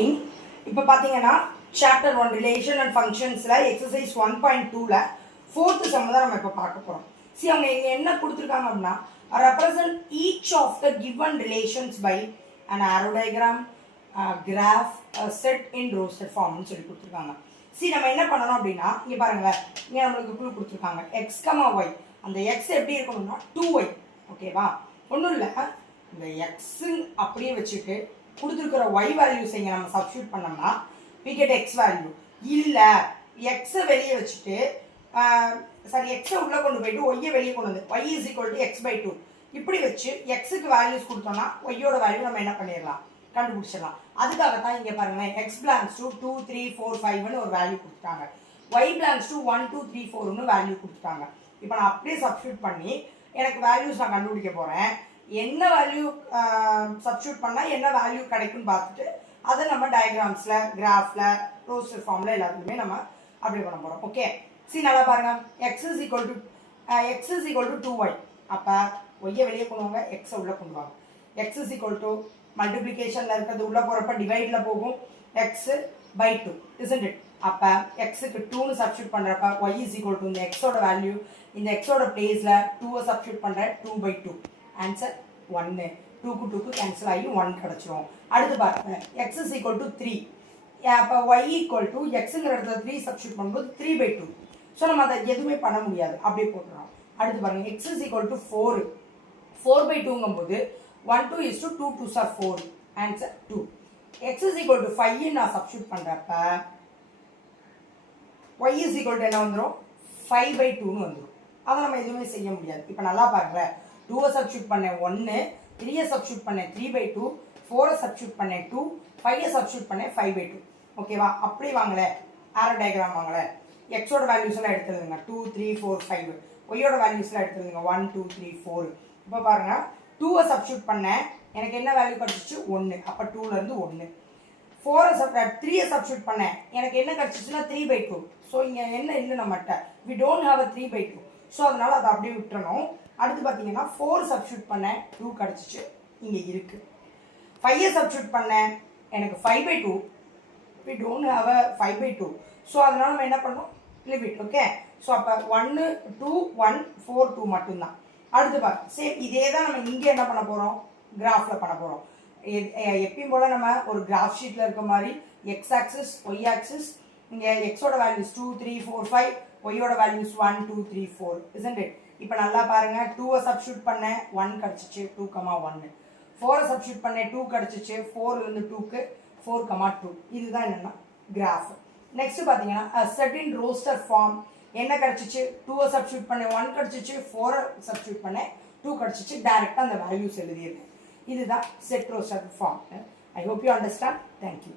Evening. இப்போ பார்த்தீங்கன்னா chapter 1 relation and ஃபங்க்ஷன்ஸில் எக்ஸசைஸ் 1.2ல 4th சம் தான் நம்ம இப்போ பார்க்க போகிறோம். சரி, அவங்க இங்கே என்ன கொடுத்துருக்காங்க அப்படின்னா represent each of the given relations by an arrow diagram, graph, set in roster ஃபார்ம்னு சொல்லி கொடுத்துருக்காங்க. சரி, நம்ம என்ன பண்ணணும் அப்படின்னா இங்கே பாருங்களேன், இங்கே நம்மளுக்கு குழு கொடுத்துருக்காங்க எக்ஸ் கமா ஒய். அந்த எக்ஸ் எப்படி இருக்கணும்னா 2y. ஓகேவா? ஒன்றும் இல்லை, இந்த எக்ஸு அப்படியே வச்சுட்டு கொடுத்துருக்கிற ஒய் வேல்யூஸ் இங்கே நம்ம சப்ஸ்டியூட் பண்ணோம்னா we get x வேல்யூ. இல்லை எக்ஸை வெளியே வச்சுட்டு எக்ஸை உள்ளே கொண்டு போயிட்டு ஒய்யை வெளியே கொண்டு வந்து y is equal to x/2 இப்படி வச்சு எக்ஸுக்கு வேல்யூஸ் கொடுத்தோம்னா ஒய்யோட வேல்யூ நம்ம என்ன பண்ணிடலாம், கண்டுபிடிச்சிடலாம். அதுக்காகத்தான் இங்கே பாருங்களேன், எக்ஸ் பிளாங்ஸ் டு 2 3 4 5ன்னு ஒரு வேல்யூ கொடுத்துட்டாங்க, ஒய் பிளாங்ஸ் டு 1 2 3 4ன்னு வேல்யூ கொடுத்துட்டாங்க. இப்போ நான் அப்படியே சப்ஸ்டியூட் பண்ணி எனக்கு வேல்யூஸ் நான் கண்டுபிடிக்க போகிறேன். என்ன வேல்யூ சப்ஸ்டியூட் பண்ணால் என்ன வேல்யூ கிடைக்குன்னு பார்த்துட்டு அதை நம்ம டயக்ராம்ஸில், கிராஃபில், ரோஸ்டர் ஃபார்மில் எல்லாத்துக்குமே நம்ம அப்படி பண்ண போகிறோம். ஓகே, சரி நல்லா பாருங்கள், X is equal to 2y. அப்போ ஒய்யை வெளியே கொண்டு வாங்க, எக்ஸை உள்ளே கொண்டு வாங்க. எக்ஸ் இஸ் ஈக்குவல் டு மல்டிப்ளிகேஷனில் இருக்கிறது உள்ளே போகிறப்ப டிவைடில் போகும், x/2 isn't it? அப்போ எக்ஸுக்கு 2ன்னு சப்ஸ்டியூட் பண்ணுறப்ப y இஸ் ஈக்குவல் டு இந்த எக்ஸோட வேல்யூ, இந்த எக்ஸோட பிளேஸில் 2வை சப்ஸ்டியூட் பண்ணுறேன், 2/2. ஆன்சர் 1. 2க்கு 2க்கு கேன்சல் ஆகி 1 கிடச்சிரும். அடுத்து பாருங்க, x இஸ் ஈக்குவல் டு 3. அப்போ y ஈக்குவல் டு எக்ஸுங்கிற இடத்துல 3 சப்ஸ்டியூட் பண்ணும்போது 3/2. ஸோ நம்ம அதை எதுவுமே பண்ண முடியாது, அப்படியே போட்டுறோம். அடுத்து பாருங்க, x இஸ் ஈக்குவல் டு 4. 4/2ங்கும் போது 1 2 is to 2 2s are 4. Answer 2. x is equal to 5 நான் சப்ஸ்டியூட் பண்ணுறப்ப y இஸ் ஈக்குவல் டு என்ன வந்துடும், 5/2ன்னு வந்துடும். அதை நம்ம எதுவுமே செய்ய முடியாது. இப்போ நல்லா பாருங்களேன், 2வை சப்ஸ்டியூட் பண்ணேன் 1, 3யை சப்ஸ்டியூட் பண்ணேன் 3/2, 4யை சப்ஸ்டியூட் பண்ணேன் 2, 5யை சப்ஸ்டியூட் பண்ணேன் 5/2. ஓகேவா? அப்படி வாங்கலை, ஆரோ டயக்ராம் வாங்கலை, எக்ஸோட வேல்யூஸ் எல்லாம் எடுத்துருங்க 2 3 4 5, ஒய்யோட வேல்யூஸ்லாம் எடுத்துருங்க 1 2 3 4. இப்போ பாருங்க, 2வை சப்ஸ்டியூட் பண்ணேன், எனக்கு என்ன வேல்யூ கிடச்சிச்சு 1. அப்போ 2லேருந்து 1. 3யை சப்ஸ்டியூட் பண்ணேன், எனக்கு என்ன கிடச்சிச்சுன்னா 3/2. ஸோ இங்கே என்ன இல்லை நம்மகிட்ட, we don't have a 3/2. So அதனால் அதை அப்படியே விட்டுறணும். அடுத்து பார்த்தீங்கன்னா 4 சப்ஸ்டியூட் பண்ணேன், 2 கிடச்சிச்சு, இங்கே இருக்குது. 5யை சப்ஸ்டியூட் பண்ணேன், எனக்கு 5/2. we don't have a 5/2. So அதனால் நம்ம என்ன பண்ணோம், லிமிட். ஓகே, ஸோ அப்போ 1 2 1 4 2 மட்டும்தான். அடுத்து பாருங்க, சேம் இதே தான் நம்ம இங்கே என்ன பண்ண போகிறோம், கிராஃபில் பண்ண போகிறோம். எப்பயும் போல் நம்ம ஒரு கிராஃப் ஷீட்டில் இருக்க மாதிரி எக்ஸ் ஆக்சிஸ், ஒய் ஆக்சிஸ், இங்கே எக்ஸோட வேல்யூஸ் 2 3 4 5, ஒய்யோட வேல்யூஸ் 1 2 3 4 isn't it? இப்போ நல்லா பாருங்கள், 2வை சப்ஸ்டியூட் பண்ணேன் 1 கிடச்சிச்சு, 2,1. 4வை சப்ஸ்டியூட் பண்ணேன் 2 கிடச்சிச்சு, 4லேருந்து 2க்கு 4,2. இதுதான் என்னென்னா கிராஃப். நெக்ஸ்ட் பார்த்தீங்கன்னா செட் இன் ரோஸ்டர் ஃபார்ம். என்ன கிடச்சிச்சு, 2வை சப்ஸ்டியூட் பண்ணேன் 1 கிடச்சிச்சு, 4வை சப்ஸ்டியூட் பண்ணேன் 2 கிடச்சிச்சு, டேரெக்டாக அந்த வேல்யூஸ் எழுதியிருக்கேன். இதுதான் set roster form. I hope you understand. Thank you.